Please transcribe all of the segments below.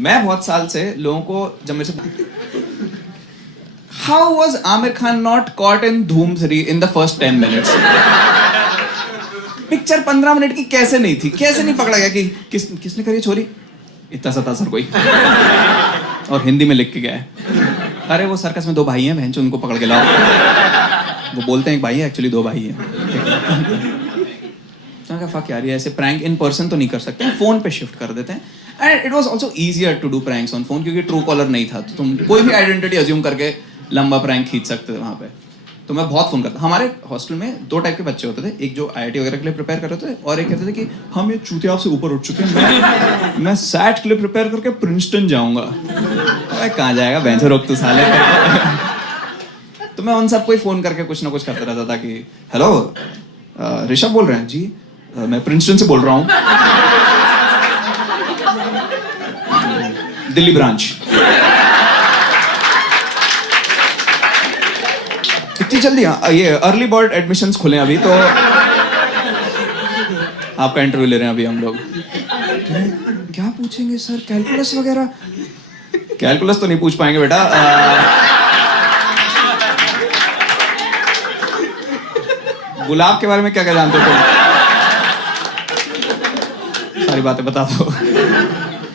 मैं बहुत साल से लोगों को जब मेरे से how was Aamir Khan not caught in धूम 3 in the first 10 minutes? Picture 15 minute की कैसे नहीं थी, कैसे नहीं पकड़ा गया कि किसने करी छोरी, इतना सा था सर कोई, और हिंदी में लिख के गया है, अरे वो सर्कस में 2 भाई हैं, बहन उनको पकड़ के लाओ। वो बोलते हैं 1 भाई है, एक्चुअली 2 भाई हैं। तो फक यार, ये ऐसे प्रैंक इन पर्सन तो नहीं कर सकते, फोन पे शिफ्ट कर देते हैं। And it was also easier to do pranks on phone, क्योंकि ट्रू कॉलर नहीं था, तो तुम कोई भी आइडेंटिटी अज्यूम करके लंबा प्रैंक खींच सकते थे वहाँ पे। तो मैं बहुत फोन करता। हमारे हॉस्टल में 2 टाइप के बच्चे होते थे, एक जो IIT वगैरह के लिए प्रिपेयर कर रहे थे, और एक कहते थे कि हम ये चूतिया से ऊपर उठ चुके हैं, मैं सैट के लिए प्रिपेयर करके प्रिंसटन जाऊंगा। अरे कहाँ जाएगा बेंच, रोक तू साले। तो मैं उन सबको ही फोन करके कुछ ना कुछ करता रहता था कि हेलो ऋषभ बोल रहे हैं जी, मैं प्रिंसटन से बोल रहा हूँ, दिल्ली ब्रांच। इतनी जल्दी? ये अर्ली बर्ड एडमिशंस खुले अभी, तो आपका इंटरव्यू ले रहे हैं अभी हम लोग। क्या पूछेंगे सर, कैलकुलस वगैरह? कैलकुलस तो नहीं पूछ पाएंगे बेटा। गुलाब के बारे में क्या क्या जानते हो तुम? सारी बातें बता दो।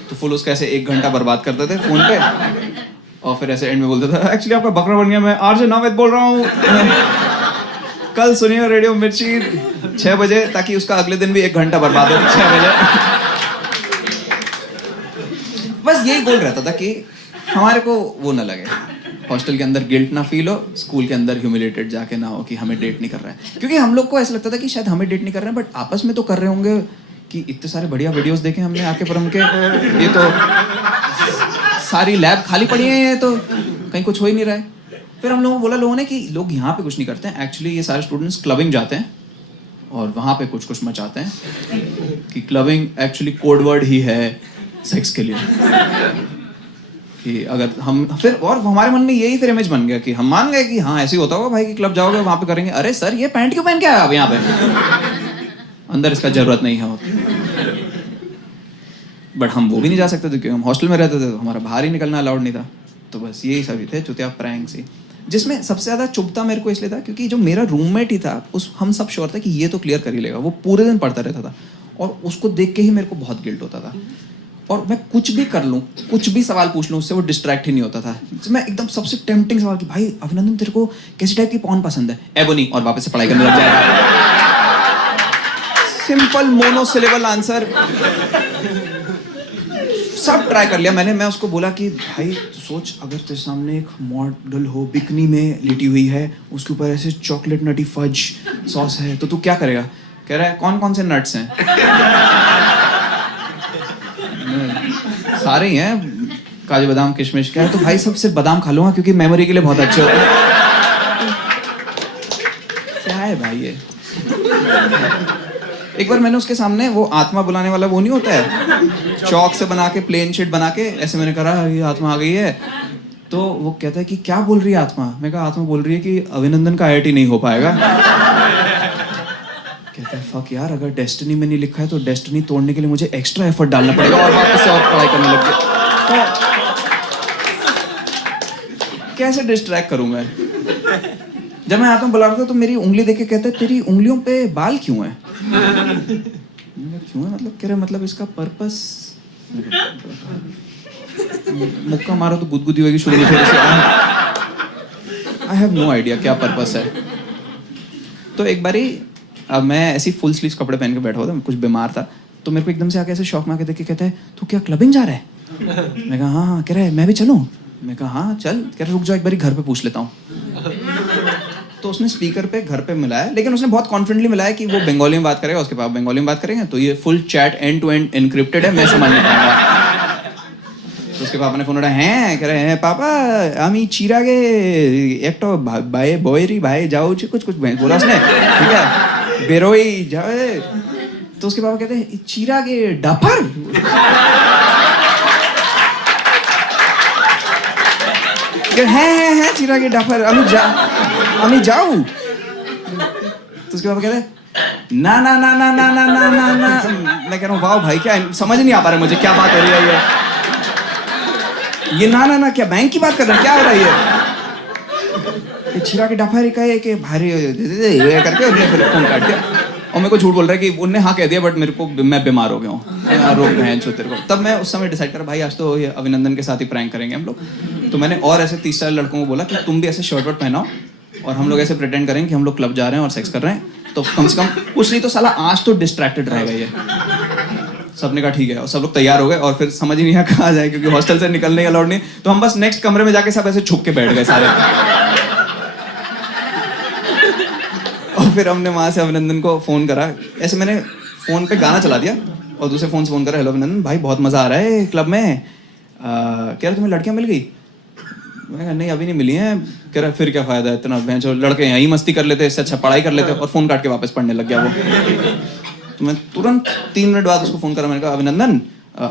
तो फुल उसका ऐसे 1 घंटा बर्बाद करते थे फोन पे, और फिर ऐसे एंड में बोलते थे एक्चुअली आपका बकरा बन गया, मैं आरजे नावेद बोल रहा हूँ, कल सुनिए रेडियो मिर्ची 6 बजे, ताकि उसका अगले दिन भी 1 घंटा बर्बाद हो 6 बजे। बस यही गोल रहता था कि हमारे को वो ना लगे, हॉस्टल के अंदर गिल्ट ना फील हो, स्कूल के अंदर ह्यूमिलेटेड जाके ना हो कि हमें डेट नहीं कर रहा है। क्योंकि हम लोग को ऐसा लगता था कि शायद हमें डेट नहीं कर रहे हैं, बट आपस में तो कर रहे होंगे, कि इतने सारे बढ़िया वीडियोस देखे हमने आके, पर उनके ये तो सारी लैब खाली पड़ी है, ये तो कहीं कुछ हो ही नहीं रहा है। फिर हम लोगों को बोला लोगों ने कि लोग यहाँ पे कुछ नहीं करते हैं, एक्चुअली ये सारे स्टूडेंट्स क्लबिंग जाते हैं और वहाँ पे कुछ कुछ मचाते हैं, कि क्लबिंग एक्चुअली कोड वर्ड ही है सेक्स के लिए। कि अगर हम फिर, और हमारे मन में यही फिर इमेज बन गया कि हम मान गए कि हाँ ऐसे ही होता होगा भाई, कि क्लब जाओगे वहाँ पे करेंगे, अरे सर ये पैंट क्यों पहन के आया आप यहाँ पे, अंदर इसका जरूरत नहीं है। बट हम वो भी नहीं जा सकते थे, क्योंकि हम हॉस्टल में रहते थे, तो हमारा बाहर ही निकलना अलाउड नहीं था। तो बस यही सभी थे चुतिया प्रैंक्स ही, जिसमें सबसे ज़्यादा चुभता मेरे को इसलिए था क्योंकि जो मेरा रूममेट ही था, उस हम सब श्योर थे कि ये तो क्लियर कर ही लेगा। वो पूरे दिन पढ़ता रहता था, और उसको देख के ही मेरे को बहुत गिल्ट होता था, और मैं कुछ भी कर लूँ, कुछ भी सवाल पूछ लूँ, उससे वो डिस्ट्रैक्ट ही नहीं होता था। मैं एकदम सबसे टेम्पटिंग सवाल कि भाई अभिनंदन तेरे को कैसी टाइप की पॉर्न पसंद है, एबोनी, और वापस से पढ़ाई करने लग जाएगा। सिंपल मोनोसिलेबल आंसर, सब ट्राई कर लिया मैंने। मैं उसको बोला कि भाई सोच, अगर तेरे सामने एक मॉडल हो, बिकनी में लेटी हुई है, उसके ऊपर ऐसे चॉकलेट नटी फज सॉस है, तो तू क्या करेगा? कह रहा है कौन कौन से नट्स हैं? सारे ही हैं, काजू बादाम किशमिश। क्या है? तो भाई सब सिर्फ बादाम खा लूंगा क्योंकि मेमोरी के लिए बहुत अच्छे होते हैं। क्या है भाई ये? एक बार मैंने उसके सामने वो आत्मा बुलाने वाला वो नहीं होता है, चौक से बना के प्लेन शीट बना के ऐसे, मैंने कहा ये आत्मा आ गई है। तो वो कहता है कि क्या बोल रही है आत्मा? मैं कहा आत्मा बोल रही है कि अभिनंदन का IIT नहीं हो पाएगा। कहता है फक यार, अगर डेस्टिनी में नहीं लिखा है तो डेस्टिनी तोड़ने के लिए मुझे एक्स्ट्रा एफर्ट डालना पड़ेगा, और वापस से और पढ़ाई करने लग गया। तो कैसे डिस्ट्रैक्ट करूं मैं? जब मैं आत्मा बुला रहा था तो मेरी उंगली देख के कहता है तेरी उंगलियों पे बाल क्यों है? क्यों है मतलब? कह रहे मतलब इसका पर्पस, मुक्का मारो तो गुदगुदी होगी शुरू में थोड़ी सी। आई हैव नो आइडिया क्या पर्पस है। तो एक बारी अब मैं ऐसी फुल स्लीव्स कपड़े पहन के बैठा हुआ था, कुछ बीमार था, तो मेरे को एकदम से आके ऐसे शौक में आके देख के कहता है तू क्या क्लबिंग जा रहा है? मैं कहा हाँ हाँ। कह रहा है मैं भी चलूं? मैं कहा हाँ चल। कह रहा रुक जाओ एक बारी घर पे पूछ लेता हूँ। तो उसने स्पीकर पे घर पे मिलाया, लेकिन उसने बहुत कॉन्फिडेंटली मिलाया कि वो बंगाली में बात करेगा, उसके पापा बंगाली में बात करेंगे, तो ये full chat end to end encrypted है, मैं समझ नहीं पाऊंगा। तो उसके पापा ने फोन उठाया, हैं कह रहे हैं पापा आमी चिरागे एक तो भाई बोयरी भाई जाओ कुछ कुछ बोला उसने, ठीक है बेरोई जाए। तो उसके पापा कहते हैं चिरागे डाफर? हैं चिरागे डाफर, আমি যাও। तो उसके पापा कहते हैं ना ना ना ना ना ना ना ना ना। मैं कह रहा हूँ वाह भाई, क्या समझ नहीं आ पा रहा मुझे क्या बात हो रही है ये ना ना ना क्या बैंक की बात कर रहे हैं, क्या हो रहा है ये छिरा के डफा का है कि भारी ये करके उसने फिर फोन काट दिया और मेरे को झूठ बोल रहा है कि उनने हाँ कह दिया बट मेरे को मैं बीमार हो गया हूँ रोग बहन छो तेरे को। तब मैं उस समय डिसाइड करा भाई आज तो ये अभिनंदन के साथ ही प्रैंक करेंगे हम लोग। तो मैंने और ऐसे 30 साल लड़कों को बोला कि तुम भी ऐसे शर्ट वर्ट पहनाओ और हम लोग ऐसे प्रिटेंड करेंगे कि हम लोग क्लब जा रहे हैं और सेक्स कर रहे हैं, तो कम से कम कुछ नहीं तो साला आज तो डिस्ट्रैक्टेड रहेगा ये। सबने कहा ठीक है और सब लोग तैयार हो गए और फिर समझ ही नहीं आया कहाँ जाए क्योंकि हॉस्टल से निकलने अलाउड नहीं। तो हम बस नेक्स्ट कमरे में जाके सब ऐसे छुप के बैठ गए सारे। और फिर हमने वहां से अभिनंदन को फोन करा, ऐसे मैंने फोन पे गाना चला दिया और दूसरे फोन से फोन करा, हेलो अभिनंदन भाई बहुत मजा आ रहा है क्लब में, कह रहा तुम्हें लड़कियां मिल गई? मैं कहा नहीं अभी नहीं मिली हैं। कह रहा फिर क्या फायदा है इतना, भैंचो लड़के यहीं मस्ती कर लेते, इससे अच्छा पढ़ाई कर लेते। और फोन काट के वापस पढ़ने लग गया वो। तो मैं तुरंत 3 मिनट बाद उसको फोन करा, मैंने कहा अभिनंदन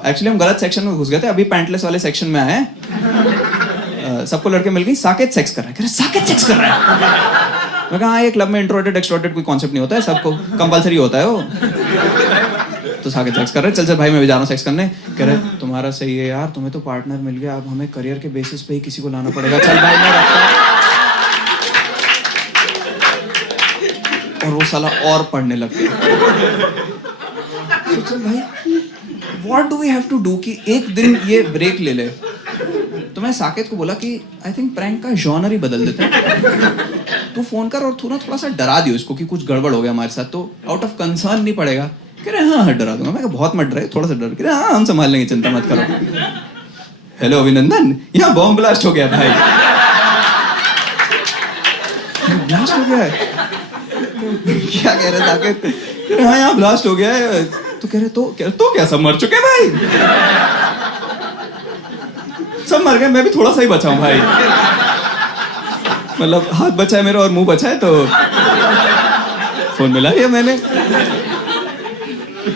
एक्चुअली हम गलत सेक्शन में घुस गए थे, अभी पैंटलेस वाले सेक्शन में आए हैं, सबको लड़के मिल गई, साकेत सेक्स कर रहा है। कह रहा साकेत सेक्स कर रहा है? मैं कहा हाँ ये क्लब में इंट्रोवर्टेड एक्सट्रोवर्टेड कोई कॉन्सेप्ट नहीं होता है, सबको कंपलसरी होता है वो। तो साकेत सेक्स कर रहे, चल चल भाई मैं भी जा रहा हूँ सेक्स करने। कह रहे तुम्हारा सही है यार, तुम्हें तो पार्टनर मिल गया, अब हमें करियर के बेसिस पे ही किसी को लाना पड़ेगा, चल भाई मैं रखता हूँ। और वो साला और पढ़ने लग गया। तो चल भाई what do we have to do कि एक दिन ये ब्रेक ले ले। तो मैं साकेत को बोला कि आई थिंक प्रैंक का जॉनर ही बदल देते हैं, तू फोन कर और थोड़ा सा डरा दियो इसको कि कुछ गड़बड़ हो गया हमारे साथ, तो आउट ऑफ कंसर्न नहीं पड़ेगा। कह रहे हाँ डरा दूंगा। मैं बहुत मत डरे, थोड़ा सा डर। कह रहे हाँ हम संभाल लेंगे, चिंता मत करो। हेलो अभिनंदन यहाँ बॉम्ब ब्लास्ट हो गया भाई। ब्लास्ट हो गया है? क्या कह रहे साकेत? हाँ यहाँ ब्लास्ट हो गया है। तो कह रहे तो क्या सब मर चुके भाई? सब मर गए, मैं भी थोड़ा सा ही बचा हूं भाई, मतलब हाथ बचा है मेरा और मुंह बचा है, तो फोन मिला लिया मैंने।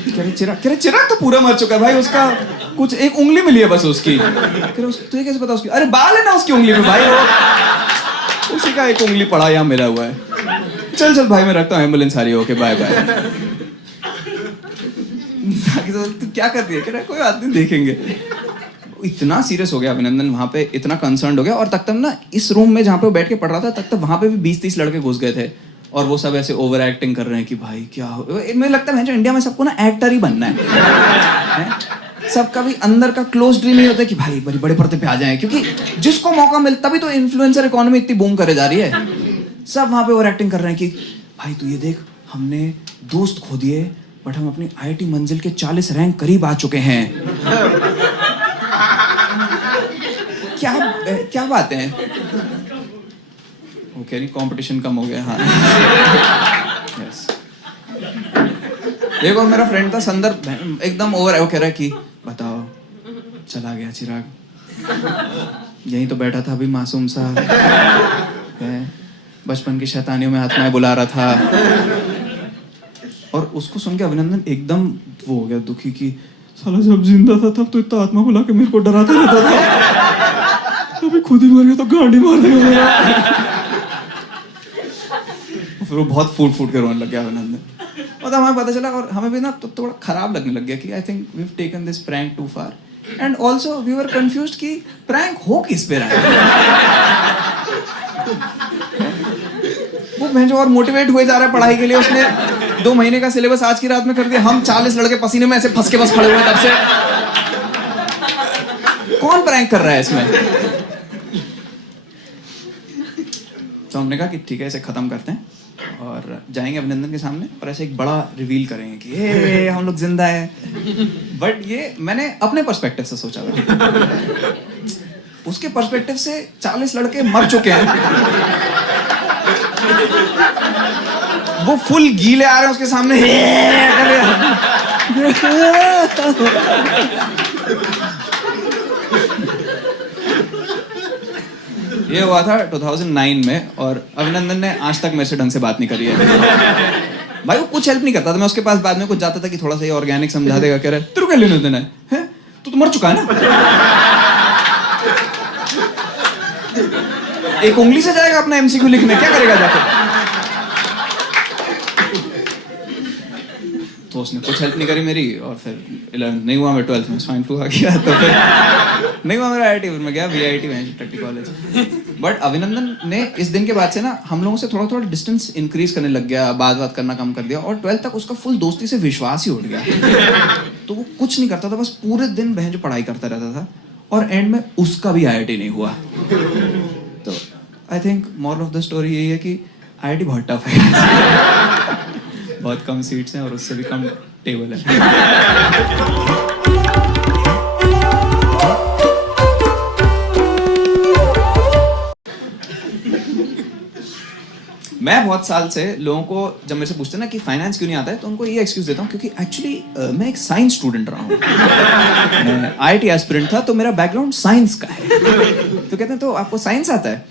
कह रहे चिराग तो पूरा मर चुका है भाई, उसका कुछ एक उंगली मिली है बस उसकी। कह रहे तुझे कैसे पता उसकी? अरे बाल है ना उसकी उंगली में भाई, वो उसी का एक उंगली पड़ा यहाँ मिला हुआ है। चल भाई मैं रखता हूँ, एम्बुलेंस आ रही है, ओके बाय बाय। तू क्या कर रही है? कह रहा कोई बात नहीं देखेंगे। इतना सीरियस हो गया अभिनंदन वहां पे, इतना कंसर्न हो गया। और तक ना इस रूम में जहाँ पे वो बैठ के पढ़ रहा था तक वहां पे भी 20-30 लड़के घुस गए थे और वो सब ऐसे ओवर एक्टिंग कर रहे हैं कि भाई क्या हो। मुझे लगता है जो इंडिया में सबको ना एक्टर ही बनना है? सबका भी अंदर का क्लोज ड्रीम ही होता है कि भाई बड़े बड़े पर्दे पे आ जाए, क्योंकि जिसको मौका मिलता, तभी तो इन्फ्लुएंसर इकोनॉमी इतनी बूम करे जा रही है। सब वहां पे ओवर एक्टिंग कर रहे हैं कि भाई तू ये देख हमने दोस्त खो दिए बट हम अपनी IIT मंजिल के 40 रैंक करीब आ चुके हैं। क्या बात है? वो कह रही कंपटीशन कम हो गया। हाँ yes. देखो मेरा फ्रेंड था संदर्भ एकदम ओवर है, वो कह रहा है कि बताओ चला गया चिराग, यहीं तो बैठा था अभी मासूम सा, बचपन की शैतानियों में आत्माएं बुला रहा था। और उसको सुन के अभिनंदन एकदम वो हो गया दुखी कि साला जब जिंदा था तब तो इतना आत्मा बुला के मेरे को डराता रहता था, अभी खुद ही मर गया तो गांडी मार देगा। फिर वो बहुत फूट के रोने लग गया अभिनंदन। और तब हमें पता चला और हमें भी ना तो थोड़ा खराब लगने लग गया कि I think we have taken this prank too far and also we were confused कि प्रैंक हो किस पे रहा है। वो भैंसो और मोटिवेट हुए जा रहा है पढ़ाई के लिए, उसने 2 महीने का सिलेबस आज की रात में कर दिया। हम 40 लड़के पसीने में ऐसे फंस के बस खड़े हुए हैं तब से। कौन प्रैंक कर रहा है इसमें? तो हमने कहा कि ठीक है इसे खत्म करते हैं और जाएंगे अभिनंदन के सामने और ऐसे एक बड़ा रिवील करेंगे कि हे हम लोग जिंदा हैं। बट ये मैंने अपने पर्सपेक्टिव से सोचा था, उसके पर्सपेक्टिव से 40 लड़के मर चुके हैं, वो फुल गीले आ रहे हैं उसके सामने। ये हुआ था 2009 में और अभिनंदन ने आज तक मेरे से ढंग से बात नहीं करी है भाई। वो कुछ हेल्प नहीं करता था, मैं उसके पास बाद में कुछ जाता था कि थोड़ा सा ये ऑर्गेनिक समझा देगा। कह रहा है तेरे को लेने देना है? तू तो मर चुका है ना। एक उंगली से जाएगा अपना MCQ लिखने, क्या करेगा जाकर? तो उसने कुछ हेल्प नहीं करी मेरी, और फिर 11th नहीं हुआ, मैं 12th में स्वाइन फ्लू आ गया, तो फिर नहीं हुआ मेरा IIT, फिर मैं गया VIT में टट्टी कॉलेज। बट अभिनंदन ने इस दिन के बाद से ना हम लोगों से थोड़ा थोड़ा डिस्टेंस इंक्रीज करने लग गया, बात करना कम कर दिया, और 12th तक उसका फुल दोस्ती से विश्वास ही उठ गया। तो वो कुछ नहीं करता था, बस पूरे दिन बहन जो पढ़ाई करता रहता था, और एंड में उसका भी IIT नहीं हुआ। तो I think moral of the story यही है कि IIT बहुत टफ है। बहुत कम सीट्स हैं और उससे भी कम टेबल है। मैं बहुत साल से लोगों को जब मेरे से पूछते हैं ना कि फाइनेंस क्यों नहीं आता है, तो उनको ये एक्सक्यूज देता हूँ क्योंकि एक्चुअली मैं एक साइंस स्टूडेंट रहा हूँ। मैं IIT एस्पिरेंट था, तो मेरा बैकग्राउंड साइंस का है। तो कहते हैं तो आपको साइंस आता है?